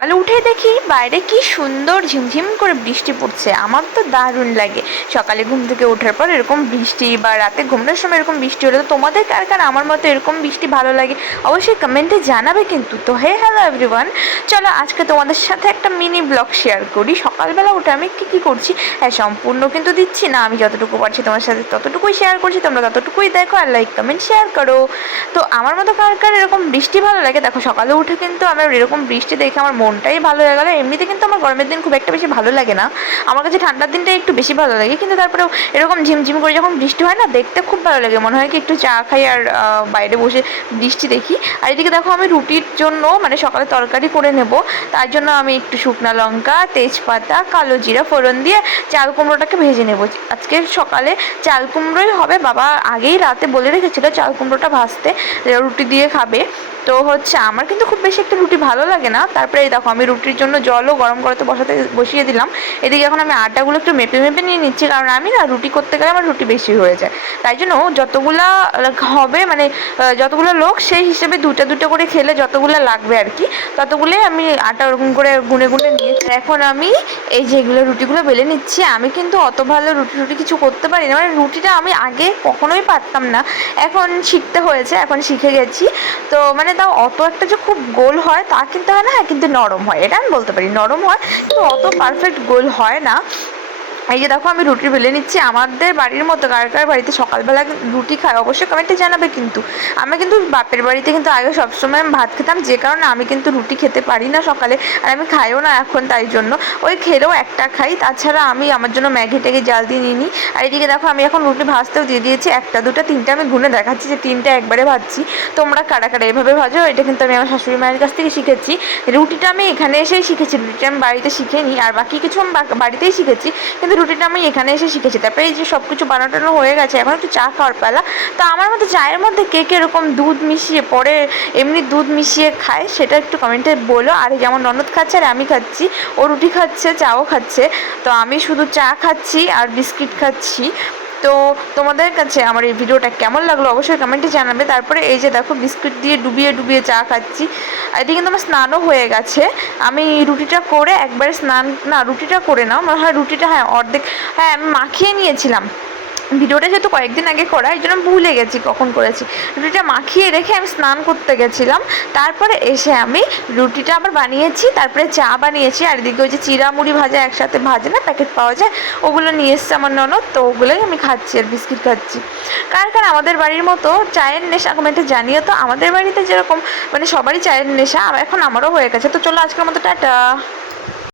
সকালে উঠে দেখি বাইরে কি সুন্দর ঝিমঝিম করে বৃষ্টি পড়ছে। আমার তো দারুণ লাগে সকালে ঘুম থেকে ওঠার পর এরকম বৃষ্টি, বা রাতে ঘুমনোর সময় এরকম বৃষ্টি হলে। তো তোমাদের কার কার আমার মতো এরকম বৃষ্টি ভালো লাগে অবশ্যই কমেন্টে জানাবে কিন্তু। তো হ্যালো এভরিওয়ান, চলো আজকে তোমাদের সাথে একটা মিনি ব্লগ শেয়ার করি। সকালবেলা উঠে আমি কী করছি, হ্যাঁ সম্পূর্ণ কিন্তু দিচ্ছি না, আমি যতটুকু পারছি তোমার সাথে ততটুকুই শেয়ার করছি। তোমরা ততটুকুই দেখো আর লাইক কমেন্ট শেয়ার করো। তো আমার মতো কার কার এরকম বৃষ্টি ভালো লাগে। দেখো সকালে উঠে কিন্তু আমার এরকম বৃষ্টি দেখে আমার মনটাই ভালো হয়ে গেলো। এমনিতে কিন্তু আমার গরমের দিন খুব একটা বেশি ভালো লাগে না, আমার কাছে ঠান্ডার দিনটাই একটু বেশি ভালো লাগে। কিন্তু তারপরেও এরকম ঝিমঝিম করে যখন বৃষ্টি হয় না, দেখতে খুব ভালো লাগে, মনে হয় কি একটু চা খাই আর বাইরে বসে বৃষ্টি দেখি। আর এদিকে দেখো আমি রুটির জন্য মানে সকালে তরকারি করে নেব, তার জন্য আমি একটু শুকনো লঙ্কা, তেজপাতা, কালো জিরা ফোড়ন দিয়ে চাল কুমড়োটাকে ভেজে নেব। আজকে সকালে চাল কুমড়োই হবে, বাবা আগেই রাতে বলে রেখেছিল চাল কুমড়োটা ভাজতে, রুটি দিয়ে খাবে। তো হচ্ছে আমার কিন্তু খুব বেশি একটা রুটি ভালো লাগে না। তারপরে এই দেখো আমি রুটির জন্য জলও গরম করতে বসিয়ে দিলাম। এদিকে এখন আমি আটাগুলো একটু মেপে মেপে নিয়ে নিচ্ছি, কারণ আমি না রুটি করতে গেলে আমার রুটি বেশি হয়ে যায়। তাই জন্য যতগুলা হবে মানে যতগুলো লোক সেই হিসেবে দুটো দুটো করে খেলে যতগুলো লাগবে আর কি, ততগুলোই আমি আটা ওরকম করে গুনে গুনে নিয়েছি। এখন আমি এই যেগুলো রুটিগুলো বেলে নিচ্ছি। আমি কিন্তু অত ভালো রুটি কিছু করতে পারি না, মানে রুটিটা আমি আগে কখনোই পারতাম না, এখন শিখতে হয়েছে, এখন শিখে গেছি। তো মানে তাও অত একটা যে খুব গোল হয় তা কিন্তু হয় না, হ্যাঁ কিন্তু নরম হয়, এটা আমি বলতে পারি নরম হয়, কিন্তু অত পারফেক্ট গোল হয় না। এই যে দেখো আমি রুটি বেলে নিচ্ছি। আমাদের বাড়ির মতো কার কার বাড়িতে সকালবেলা রুটি খায় অবশ্যই কমেন্টে জানাবে কিন্তু। আমি কিন্তু বাপের বাড়িতে কিন্তু আগে সবসময় আমি ভাত খেতাম, যে কারণে আমি কিন্তু রুটি খেতে পারি না সকালে, আর আমি খাইও না এখন, তাই জন্য ওই খেলেও একটা খাই, তাছাড়া আমি আমার জন্য ম্যাগি ট্যাগি জাল দিয়ে নিই। আর এদিকে দেখো আমি এখন রুটি ভাজতেও দিয়ে দিয়েছি, একটা দুটো তিনটে আমি গুনে দেখাচ্ছি যে তিনটে একবারে ভাজছি। তোমরা কারা কারা এভাবে ভাজো, এটা কিন্তু আমি আমার শাশুড়ি মায়ের কাছ থেকে শিখেছি। রুটিটা আমি এখানে এসেই শিখেছি, রুটিটা আমি বাড়িতে শিখিনি, আর বাকি কিছু আমি বাড়িতেই শিখেছি, কিন্তু রুটিটা আমি এখানে এসে শিখেছি। তারপরে এই যে সব কিছু বানানো হয়ে গেছে, এখন একটু চা খাওয়ার পালা। তো আমার মধ্যে চায়ের মধ্যে কে কে এরকম দুধ মিশিয়ে পরে এমনি দুধ মিশিয়ে খায় সেটা একটু কমেন্টে বলো। আর যেমন ননদ খাচ্ছে আর আমি খাচ্ছি, ও রুটি খাচ্ছে চাও খাচ্ছে, তো আমি শুধু চা খাচ্ছি আর বিস্কিট খাচ্ছি। তো তোমাদের কাছে আমার এই ভিডিওটা কেমন লাগলো অবশ্যই কমেন্টে জানাবে। তারপরে এই যে দেখো বিস্কুট দিয়ে ডুবিয়ে ডুবিয়ে চা খাচ্ছি। এদিকে কিন্তু আমার স্নানও হয়ে গেছে। আমি রুটিটা করে একবারে স্নান, না রুটিটা করে নাও মনে হয়, রুটিটা হ্যাঁ অর্ধেক, হ্যাঁ আমি মাখিয়ে নিয়েছিলাম। ভিডিওটা যেহেতু কয়েকদিন আগে করা, এই জন্য ভুলে গেছি কখন করেছি। রুটিটা মাখিয়ে রেখে আমি স্নান করতে গেছিলাম, তারপরে এসে আমি রুটিটা আবার বানিয়েছি, তারপরে চা বানিয়েছি। আর এদিকে ওই যে চিরা মুড়ি ভাজা একসাথে ভাজে না, প্যাকেট পাওয়া যায়, ওগুলো নিয়ে এসছে আমার ননদ, তো ওগুলোই আমি খাচ্ছি আর বিস্কিট খাচ্ছি। কার কার আমাদের বাড়ির মতো চায়ের নেশা কমেন্টে জানিও তো। আমাদের বাড়িতে যেরকম মানে সবারই চায়ের নেশা, এখন আমারও হয়ে গেছে। তো চলো আজকের মতো টাটা।